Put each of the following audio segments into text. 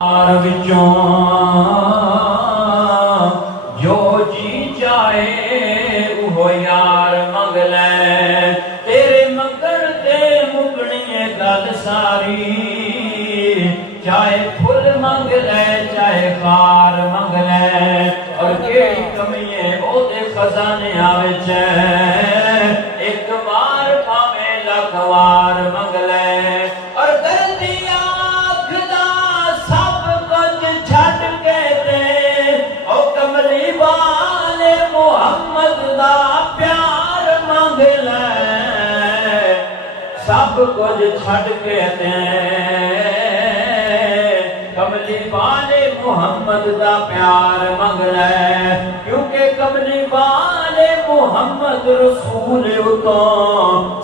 विचों जो जी चाहे वो यार मंग ले। तेरे मंगण ते मुकनी गल सारी, चाहे फुल मंग ले चाहे कार मंग ले। और केड़ी कमी है ओदे खजाने विच, एक बार भावें लख वार मंग ले। और गलती आँख दा सब कुछ छड़ के दे, ओ कमली वाले मुहम्मद दा प्यार मंग ले। सब कुछ छड़ के दे, कमली वाले मुहम्मद दा प्यार मंग ले। क्योंकि कमली वाले मुहम्मद रसूल उतों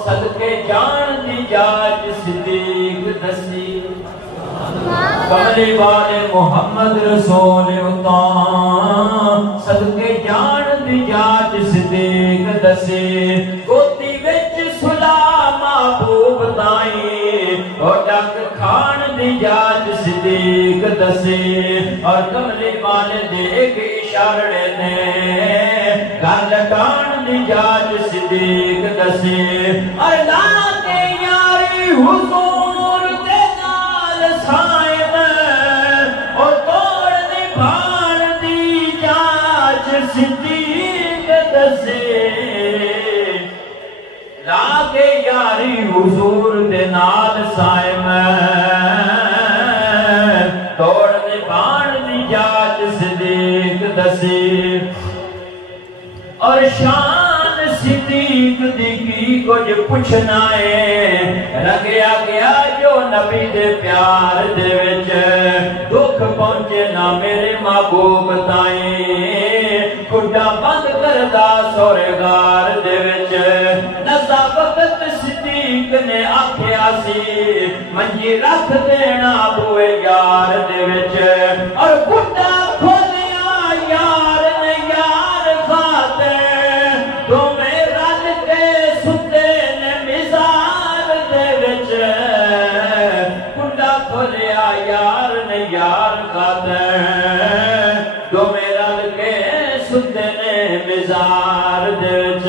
सदके जान दी जाच सिद्दीक दसी। कमली वाले मुहम्मद रसूल उतों सदके जान दी जाच सिद्दीक दसी। गोदी विच सुला महबूब ताई, और डक खान दी जाच सिद्दीक दसी। और कमली वाले दे एक इशारे ने गल लटान दी जाच सिद्दीक दसी। और लाना ते यारी हुजूर दे नाल साहिब, और तोड़ दी भाण दी जाच सिद्दीक दसी। लागे यारी हुजूर दे नाल साहिब, तोड़ दी भाण दी जाच सिद्दीक दसी। और शान सिद्दीक दी की कुछ पुछना है, रंगया गया जो नबी दे प्यार दे विच। दुख पहुंचे ना मेरे महबूब ताई, खुड्डा बंद करदा सोरेगार दे विच। नज़ा वक्त सिद्दीक ने आख्या सी, मंजी रख देना बुए यार दे विच। और खुड्डा खोलिया यार ने यार खाते, दोवें रल के सुते ने मिज़ार दे विच। खुड्डा खोलिया यार ने यार खाते, दोवें रल के सुते ने मिज़ार दे विच।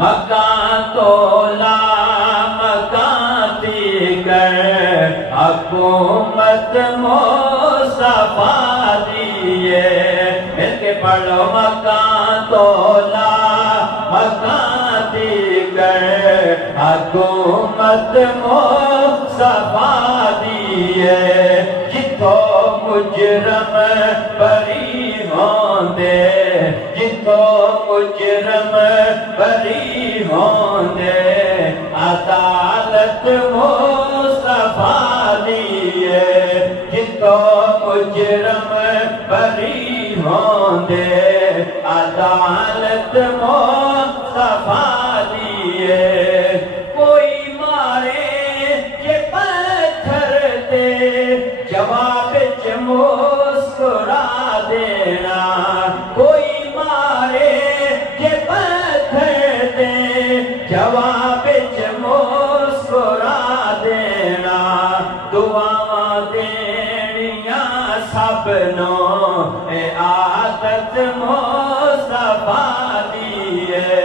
मकान तोला मकान दी कर, हुकूमत मुस्तफा दिए। मिलके पढ़ो मकान तोला मकान दी कर, हुकूमत मुस्तफा दिए। जिथों मुजरम बरी होंदे, जिथों मुजरम बरी होंदे, अदालत मुस्तफा दिए। जिथों मुजरम बरी होंदे, अदालत मुस्तफा दिए। कोई मारे जे पत्थर दे, जवाब च मुस्कुरा देना। कोई मारे जे पत्थर दे, जवाब च मुस्कुरा देना। दुआवां देनियां सबनों, ए आदत मुस्तफा दी है।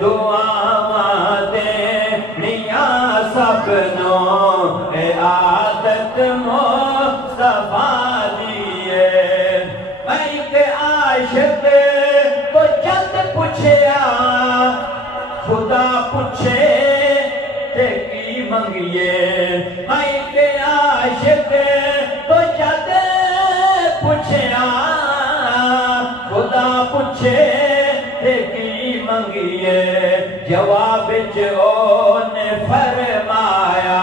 दुआवां देनियां सबनों, ए आदत मुस्तफा दी है। मैं एक आशिक को जद पुछया, खुदा पुछे ते की मंगिए। मैं एक आशिक को जद पुछया, खुदा पुछे ते की मंगिए। जवाब च ओने फरमाया,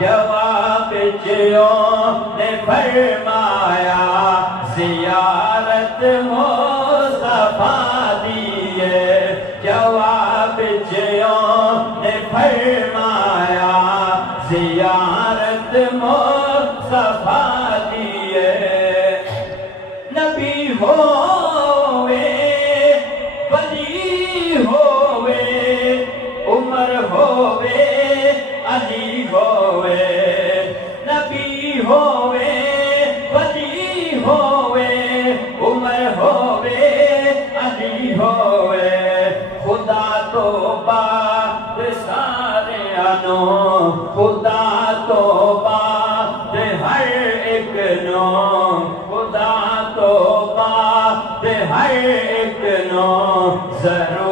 जवाब च ओने फरमाया, ज़ियारत मुस्तफा दिए। जवाब च ओने फरमाया, ज़ियारत मुस्तफा दिए। नबी होवे वली होवे, उमर होवे अली होवे। दी होवे खुदा तो बात सारे आनो खुदा तो बात हर एक नो खुदा तो बात हर एक नो जरूर